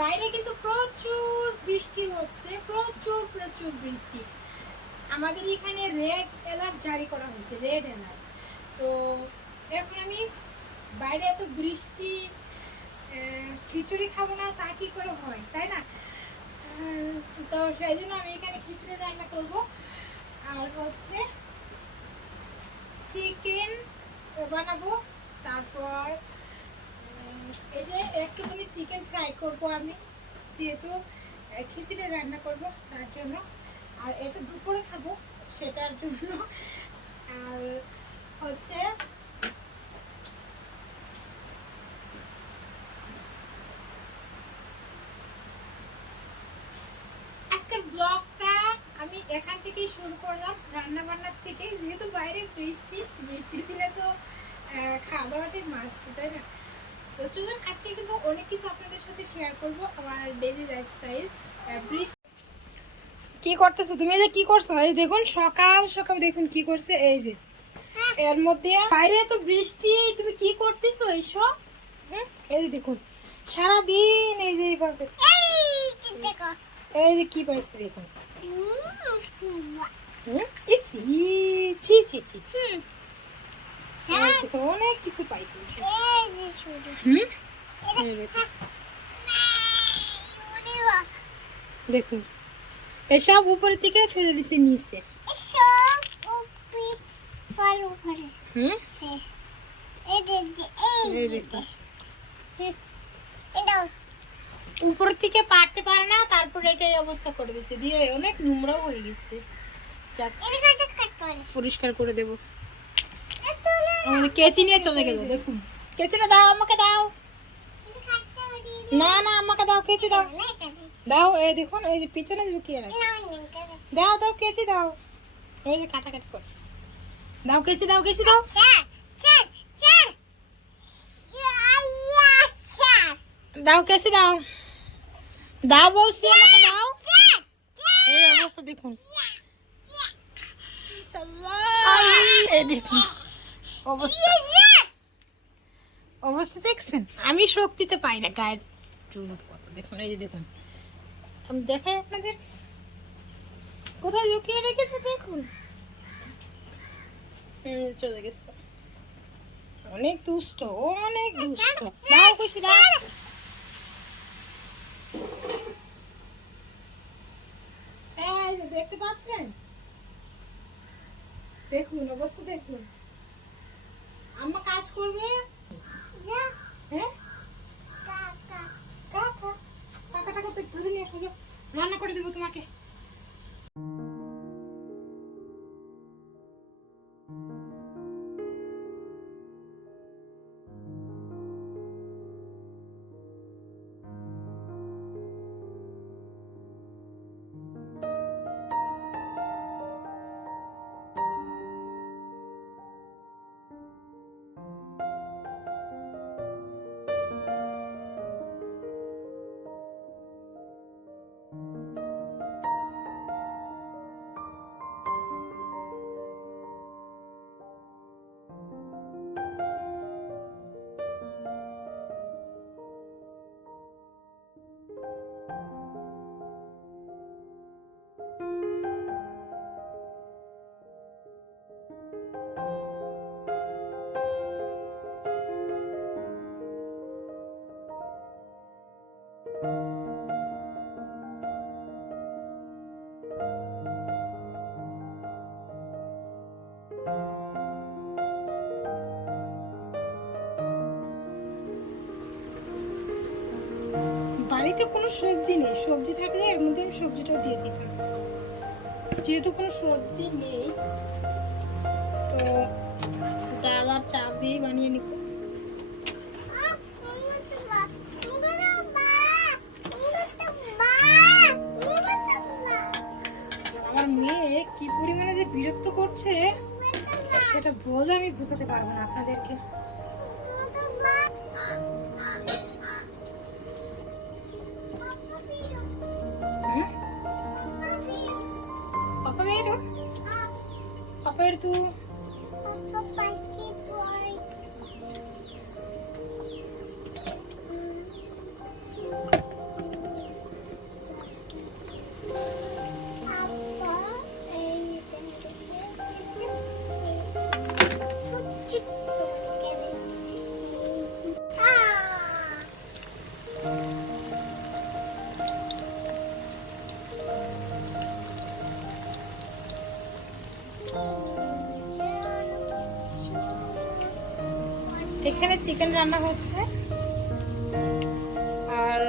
বাইরে কিন্তু প্রচুর বৃষ্টি হচ্ছে, প্রচুর প্রচুর বৃষ্টি। আমাদের এখানে রেড অ্যালার্ট জারি করা হয়েছে, রেড অ্যালার্ট। তো এখন আমি বাইরে এত বৃষ্টি, খিচুড়ি খাবো না তা কি করে হয়, তাই না? তো সেই জন্য আমি এখানে খিচুড়ি রান্না করবো, আর হচ্ছে চিকেন বানাবো। তারপর এই যে একটুখানি চিকেন ফ্রাই করবো আমি, যেহেতু খিচুড়ি রান্না করবো তার জন্য। আর এটা দুপুরে খাবো সেটার জন্য। আর হচ্ছে আজকের ব্লগটা আমি এখান থেকেই শুরু করলাম, রান্না বান্নার থেকে। যেহেতু বাইরে বৃষ্টি, বৃষ্টি দিলে তো খাওয়া দাওয়াটাই মাছ, তাই না? তো চলুন আজকে কিন্তু অনেক কিছু আপনাদের সাথে শেয়ার করবো, আমার ডেইলি লাইফস্টাইল। কি করতেছো তুমি? এই যে কি করছো, এই দেখুন সকাল সকাল দেখুন কি করছে। এই যে এর মধ্যে বাইরে তো বৃষ্টি, তুমি কি করতেছো এইসব? এই দেখুন সারাদিন এই যে এইভাবে, এই যে কি পাইছে দেখুন। অনেক কিছু পাইছি। দেখুন এসব উপরের থেকে ফেলে দিছে নিচে। উপরের থেকে পারতে পারে না, তারপরে এটাই অবস্থা করে দিছে, দিয়ে অনেক নোংরাও হয়ে গেছে। পরিষ্কার করে দেবো। কেচি নিয়ে চলে গেল, দেখুন কেচিটা দাও, আমাকে দাও। না না আমাকে দাও, কেচি দাও, দাও। এই দেখুন এই যে পিছনে লুকিয়ে রাখছে, দাও দাও কেচি দাও। ওই যে কাটাকাটি করছে, দাও কেচি দাও, কেচি দাও, দাও কেচি দাও, দাও বলছি আমাকে দাও। এই অবস্থা দেখুন, এই দেখুন অবস্থা, অবস্থা দেখছেন? আমি শক্তিতে পাই না, গায়ের চুল কত দেখুন। এই যে দেখুন, আমি দেখাই আপনাদের কোথায় লুকিয়ে রেখেছে, দেখুন চলে গেছে। অনেক দুষ্ট, অনেক দুষ্ট। দাও খুশি দাও। এই যে দেখতে পাচ্ছেন, দেখুন অবস্থা দেখুন। আম্মা কাজ করবে, হ্যাঁ কাকাটা কত ধরে নিয়ে আসো, রান্না করে দেবো তোমাকে। বাড়িতে কোনো সবজি নেই, সবজি থাকলে এর মধ্যে আমি সবজিটাও দিয়ে দিতাম। যেহেতু কোনো সবজি নেই, তো ডাল আর চাপ দিয়ে বানিয়ে নিব। এটা বোঝা আমি বুঝাতে পারবো না আপনাদেরকে। Apa meron? Apa itu? এখানে চিকেন রান্না হচ্ছে, আর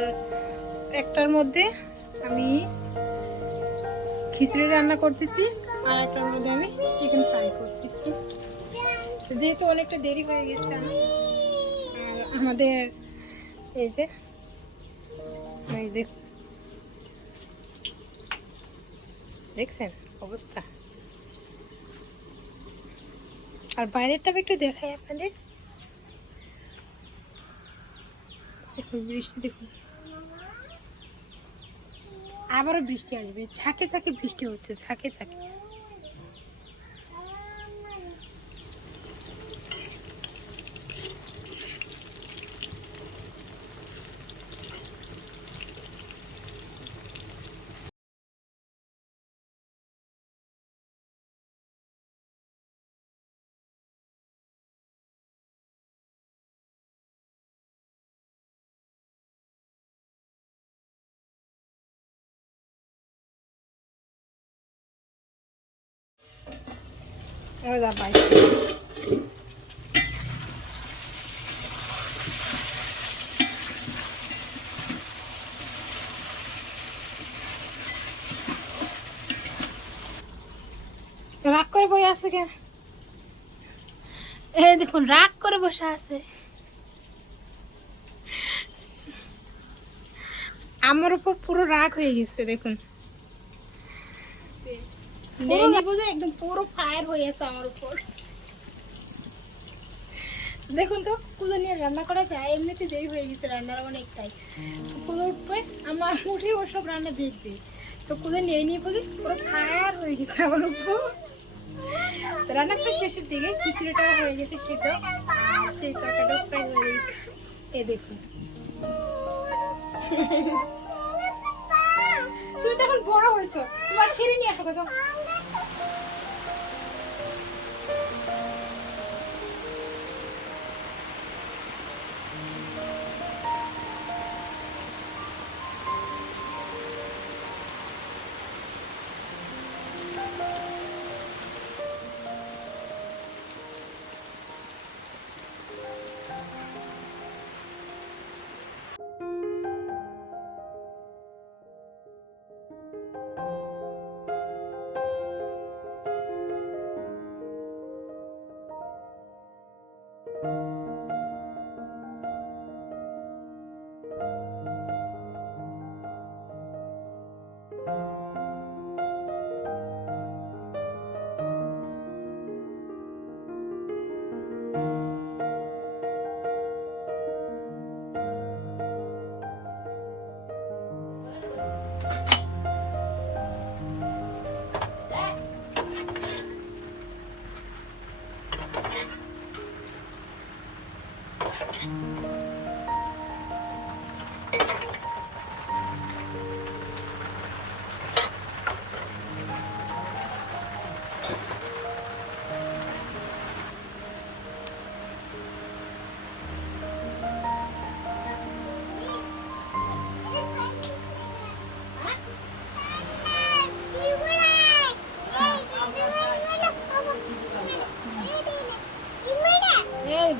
একটার মধ্যে আমি খিচুড়ি রান্না করতেছি, আর একটার মধ্যে আমি চিকেন ফ্রাই করতেছি। যেহেতু অনেকটা দেরি হয়ে গেছে, আর আমাদের এই যে দেখছেন অবস্থা। আর বাইরেরটা একটু দেখাই আপনাদের। দেখুন বৃষ্টি, দেখুন আবারও বৃষ্টি আসবে, ঝাঁকে ঝাঁকে বৃষ্টি হচ্ছে, ঝাঁকে ঝাঁকে। রাগ করে বসে আছে কে? এই দেখুন রাগ করে বসে আছে। আমার উপর পুরো রাগ হয়ে গেছে, দেখুন একদম পুরো ফায়ার হয়ে আছে আমার উপর। দেখুন তো কুদো নিয়ে রান্না করা যায়, এমনিতে দেরি হয়ে গেছে রান্নার অনেকটাই। কুদো উঠবে, আমার উঠে ওসব রান্না দেখবে, তো কুদো নিয়ে বুঝি পুরো ফায়ার হয়ে গেছে আমার উপর। রান্নাটা শেষের দিকে খিচুড়িটা হয়ে গেছে সিদ্ধ, আর সেই তরকারিটাও ফ্রাই হয়ে গেছে। এ দেখুন তুমি তখন বড় হয়েছো, তোমার সিঁড়ি নিয়ে আসো কোথাও।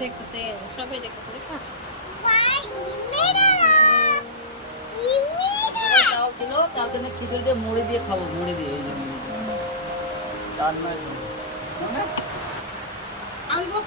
দেখতেছে, সবাই দেখতেছে, দেখছো ছিল তার জন্য খিচুড়ি দিয়ে মুড়ি দিয়ে খাবো, মুড়ি দিয়ে আলবো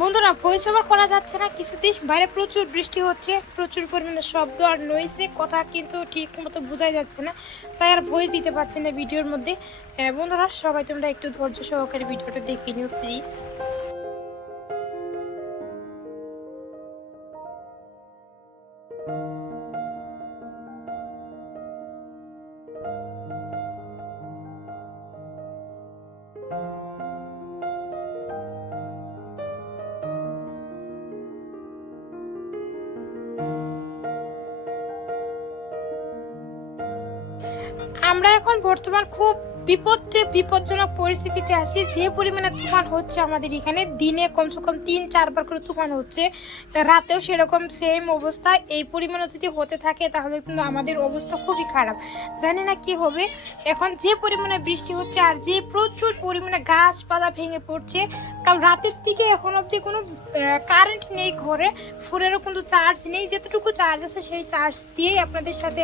বন্ধুরা ভয়েস ওভার করা যাচ্ছে না কিছুতেই, বাইরে প্রচুর বৃষ্টি হচ্ছে, প্রচুর পরিমাণে শব্দ আর নয়েছে, কথা কিন্তু ঠিক মতো বোঝাই যাচ্ছে না, তাই আর ভয়েস দিতে পারছি না ভিডিওর মধ্যে। বন্ধুরা সবাই তোমরা একটু ধৈর্য সহকারে ভিডিওটা দেখে নিও প্লিজ। আমরা এখন বর্তমান খুব বিপজ্জনক পরিস্থিতিতে আছি। যে পরিমাণে তুফান হচ্ছে আমাদের এখানে, দিনে কমসে কম 3-4 বার করে তুফান হচ্ছে, রাতেও সেরকম সেম অবস্থা। এই পরিমাণে যদি হতে থাকে তাহলে কিন্তু আমাদের অবস্থা খুবই খারাপ, জানি না কি হবে। এখন যে পরিমাণে বৃষ্টি হচ্ছে আর যে প্রচুর পরিমাণে গাছপালা ভেঙে পড়ছে, কারণ রাতের দিকে এখন অবধি কোনো কারেন্ট নেই ঘরে, ফোনেরও কিন্তু চার্জ নেই, যেতটুকু চার্জ আছে সেই চার্জ দিয়েই আপনাদের সাথে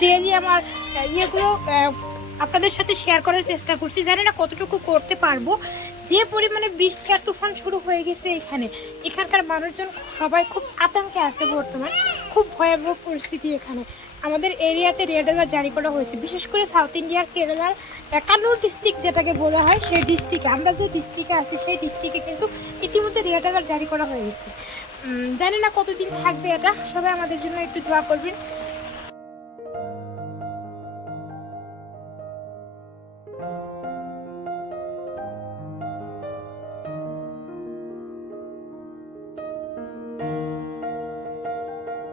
ডেইলি আমার ইয়েগুলো আপনাদের সাথে শেয়ার করার চেষ্টা করছি, জানি না কতটুকু করতে পারবো। যে পরিমাণে বৃষ্টি আর তুফান শুরু হয়ে গেছে এখানকার মানুষজন সবাই খুব আতঙ্কে আছে বর্তমান, খুব ভয়াবহ পরিস্থিতি এখানে। আমাদের এরিয়াতে রেড অ্যালার্ট জারি করা হয়েছে, বিশেষ করে সাউথ ইন্ডিয়ার কেরালার কান্নুর ডিস্ট্রিক্ট যেটাকে বলা হয়, সেই ডিস্ট্রিক্টে, আমরা যে ডিস্ট্রিক্টে আছি সেই ডিস্ট্রিক্টে কিন্তু ইতিমধ্যে রেড অ্যালার্ট জারি করা হয়ে গেছে। জানি না কতদিন থাকবে এটা, সবাই আমাদের জন্য একটু দোয়া করবেন।